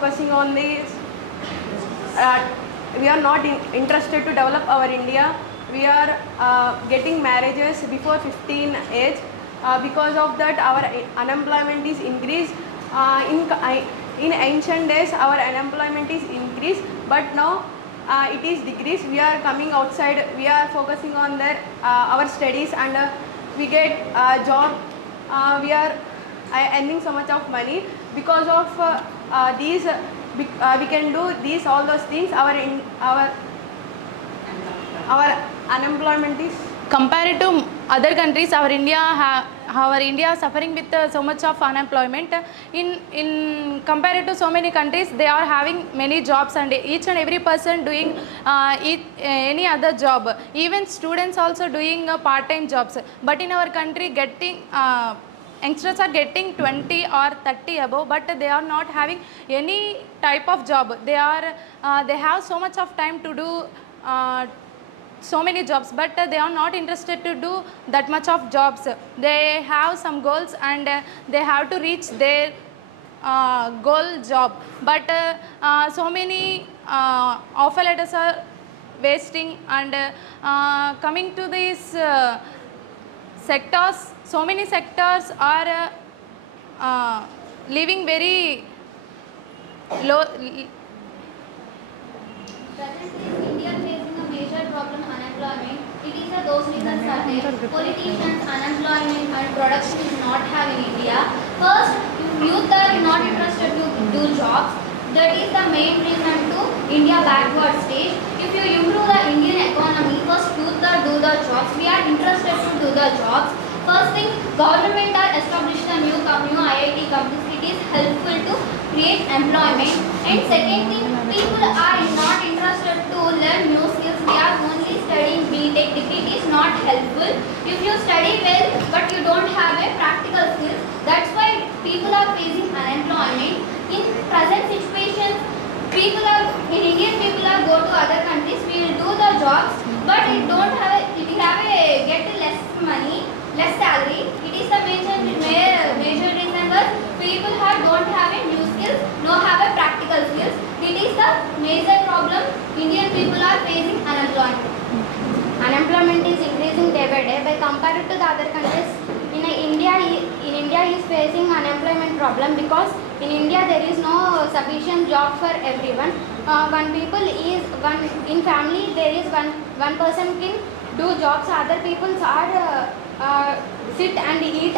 focusing on this. We are not interested to develop our India. We are getting marriages before 15 age. Because of that, our unemployment is increased. In ancient days, our unemployment is increased, but now it is decreased. We are coming outside. We are focusing on our studies, and we get a job. We are earning so much of money because of these. We can do these all those things. Our unemployment is compared to other countries. Our India suffering with so much of unemployment. In compared to so many countries, they are having many jobs, and each and every person doing any other job. Even students also doing part-time jobs. But in our country, getting youngsters are getting 20 or 30 above, but they are not having any type of job. They have so much of time to do so many jobs, but they are not interested to do that much of jobs. They have some goals, and they have to reach their goal job, but so many offer letters are wasting. And coming to these sectors, so many sectors are living very low. Presently, India facing a major problem, unemployment. It is those reasons are there. Politicians, unemployment and production is not have in India. First, youth are not interested to do jobs. That is the main reason to India backward stage. If you improve the Indian economy, first youth are do the jobs. We are interested to do the jobs. First thing, government are established a new IIT companies. It is helpful to create employment. And second thing, people are not interested to learn new skills. They are only studying BTech degree. It is not helpful. If you study well but you don't have a practical skills, that's why people are facing unemployment. In present situation, Indian people are go to other countries. We will do the jobs, but get less money, less salary. It is the major reason that people don't have a new skills, no have a practical skills. It is the major problem. Indian people are facing unemployment. Unemployment is increasing day by day by compared to the other countries. In India is facing unemployment problem because in India there is no sufficient job for everyone. In family there is one person can do jobs. Other people are sit and eat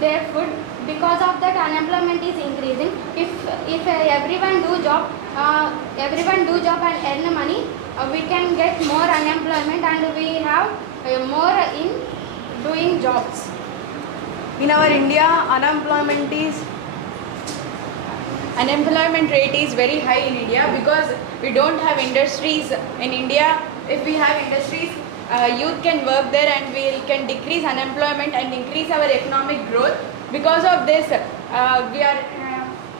their food. Because of that, unemployment is increasing. If everyone do job and earn money, we can get more unemployment, and we have more in doing jobs. in our India. Unemployment rate is very high in India because we don't have industries in India. If we have industries, youth can work there, and we can decrease unemployment and increase our economic growth. Because of this, we are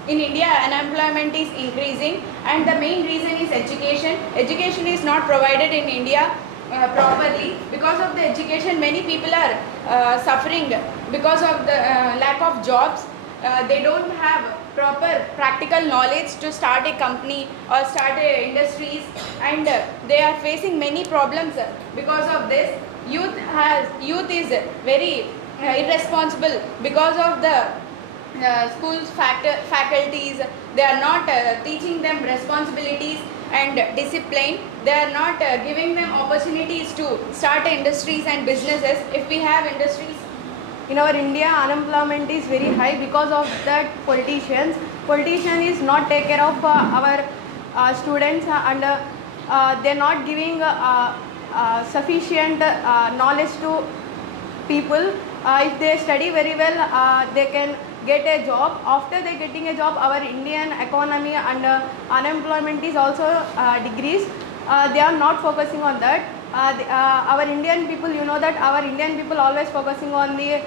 in India, unemployment is increasing, and the main reason is education. Education is not provided in India properly. Because of the education, many people are suffering because of the lack of jobs. They don't have proper practical knowledge to start a company or start industries, and they are facing many problems. Because of this, youth is very irresponsible because of the schools faculties. They are not teaching them responsibilities and discipline. They are not giving them opportunities to start industries and businesses. If we have industries in our India, unemployment is very high because of that. Politician is not take care of our students, and they are not giving sufficient knowledge to people. If they study very well, they can get a job. After they getting a job, our Indian economy and unemployment is also decreased. They are not focusing on that. Our Indian people, you know that our Indian people always focusing on the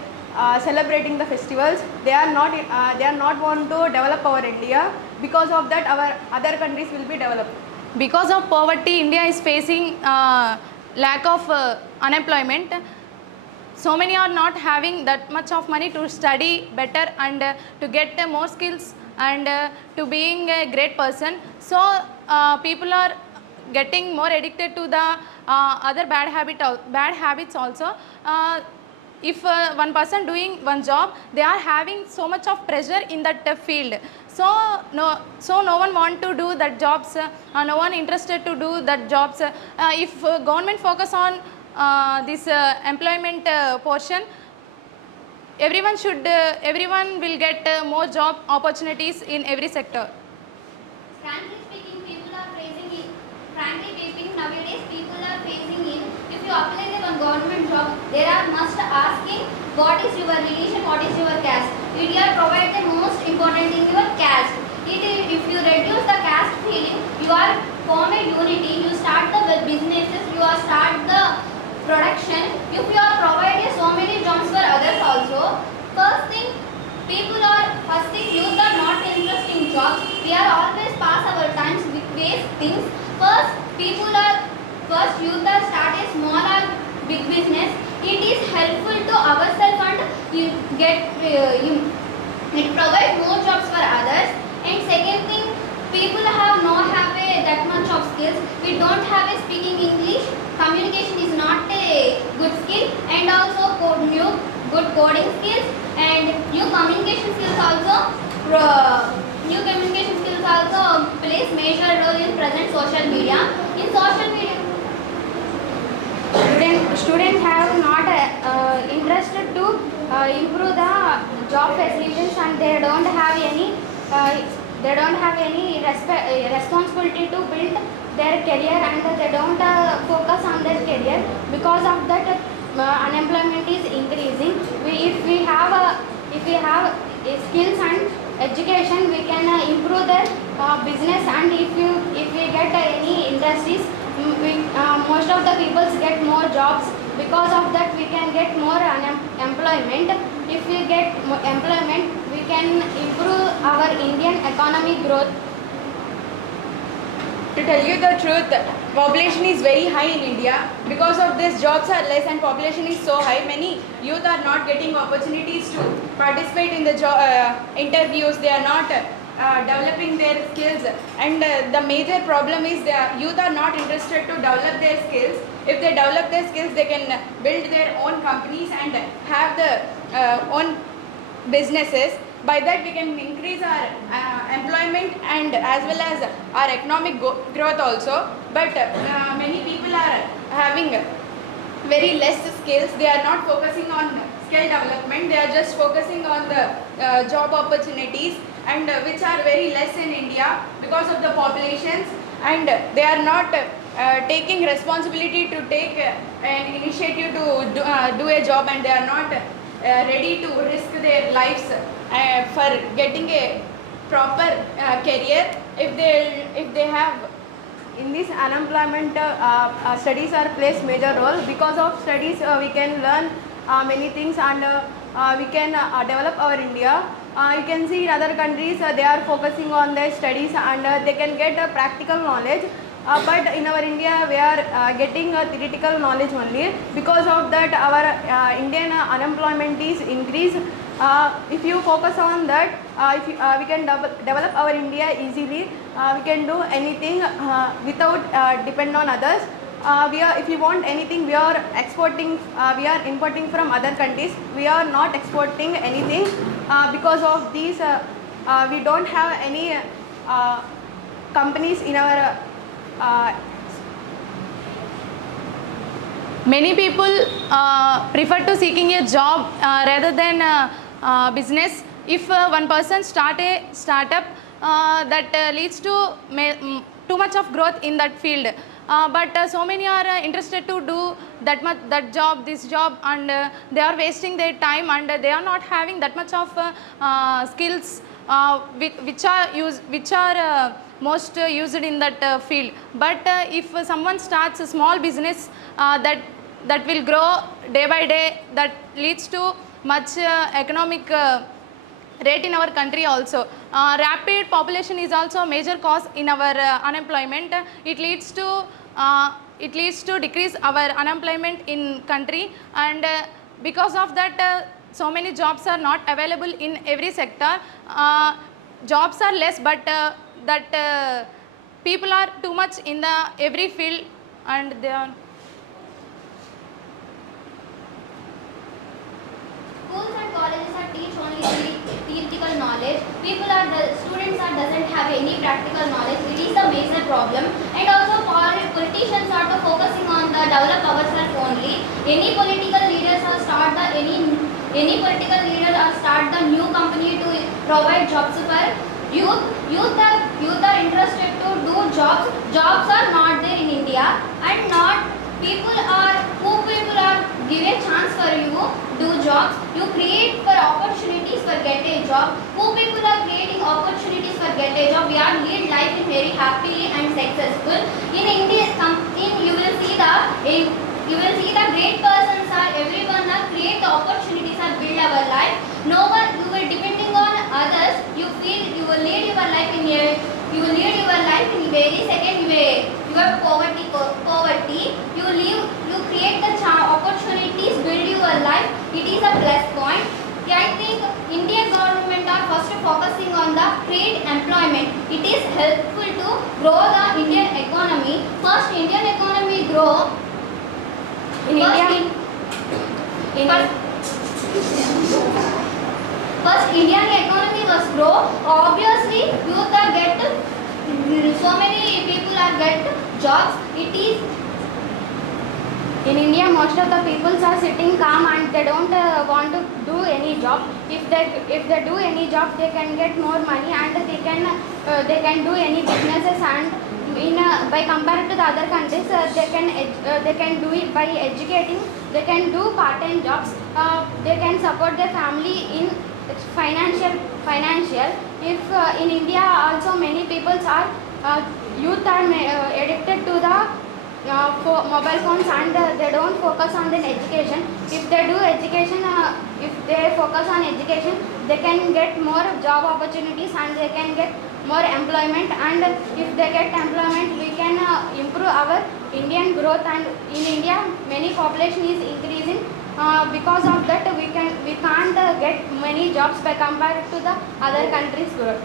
celebrating the festivals. They are not want to develop our India. Because of that, our other countries will be developed. Because of poverty, India is facing lack of unemployment. So many are not having that much of money to study better and to get more skills and to being a great person. So people are getting more addicted to the other bad habits also. If one person doing one job, they are having so much of pressure in that field. So no one want to do that jobs, no one interested to do that jobs. If government focus on this employment portion, everyone will get more job opportunities in every sector. Frankly speaking, nowadays people are facing in, if you apply to one government job, they are must asking what is your religion, what is your caste. India provide the most important thing, your caste. If you reduce the caste feeling, you are form a unity, you start the businesses, you are start the production. If you are providing so many jobs for others also, first thing youth are not interested in jobs. We are always pass our times with waste things. First youth are start a small or big business. It is helpful to ourselves and it provide more jobs for others. And second thing, people have that much of skills. We don't have a speaking English. Communication is not a good skill, and also good coding skills and new communication skills also plays major role in present social media. In social media, Students have not interested to improve the job facilities, and they don't have any responsibility to build their career, and they don't focus on their career. Because of that, unemployment is increasing. If we have skills and education, we can improve the business, and if we get any industries, most of the people get more jobs. Because of that, we can get more employment. If we get employment, we can improve our Indian economic growth. To tell you the truth, population is very high in India. Because of this, jobs are less and population is so high. Many youth are not getting opportunities to participate in the interviews. They are not developing their skills, and the major problem is the youth are not interested to develop their skills. If they develop their skills, they can build their own companies and have the own businesses. By that, we can increase our employment and as well as our economic growth also. But many people are having very less skills. They are not focusing on skill development. They are just focusing on the job opportunities, and which are very less in India because of the populations, and they are not taking responsibility to take an initiative to do a job, and they are not ready to risk their lives for getting a proper career. If they have in this unemployment, studies are plays major role. Because of studies, we can learn many things, and we can develop our India. You can see in other countries, they are focusing on their studies, and they can get practical knowledge. But in our India, we are getting theoretical knowledge only. Because of that, our Indian unemployment is increased. If you focus on that, we can develop our India easily. We can do anything without depend on others. If you want anything, we are exporting, we are importing from other countries. We are not exporting anything. Because of these, we don't have any companies in our. Many people prefer to seeking a job rather than business. If one person start a startup, that leads to too much of growth in that field. But so many are interested to do this job, and they are wasting their time, and they are not having that much of skills which are most used in that field. But if someone starts a small business that will grow day by day, that leads to much economic rate in our country also. Rapid population is also a major cause in our unemployment. It leads to decrease our unemployment in country, and because of that, so many jobs are not available in every sector. jobs are less, but that people are too much in the every field, and they are Schools and colleges are teach only theoretical knowledge. Students doesn't have any practical knowledge. It is a major problem. And also politicians are focusing on the develop ourselves only. Any political leaders are start the new company to provide jobs for youth. Youth are interested to do jobs. Jobs are not there in India, and not people are given chance for you do jobs. You create for opportunities for get a job. Who people are creating opportunities for get a job? We are lead life in very happily and successful. In India, you will see the great persons are everyone are create the opportunities are build our life. No one you were depending on others. You feel you will lead your life in very second way. You have poverty. You create the opportunities, build your life. It is a plus point. Yeah, I think Indian government are first focusing on the create employment. It is helpful to grow the Indian economy. First, Indian economy grow. In India, First, Indian economy was grow. Obviously, youth are get so many people are get jobs. It is in India, most of the people are sitting calm and they don't want to do any job. If they do any job, they can get more money and they can do any businesses, and by compared to the other countries, they can do it by educating. They can do part-time jobs. They can support their family in financial. If in India also many people are youth are addicted to the for mobile phones, and they don't focus on the education. If they do education, if they focus on education, they can get more job opportunities and they can get more employment. And if they get employment, we can improve our Indian growth. And in India, many population is increasing. Because of that, we can't get many jobs by compared to the other countries' growth.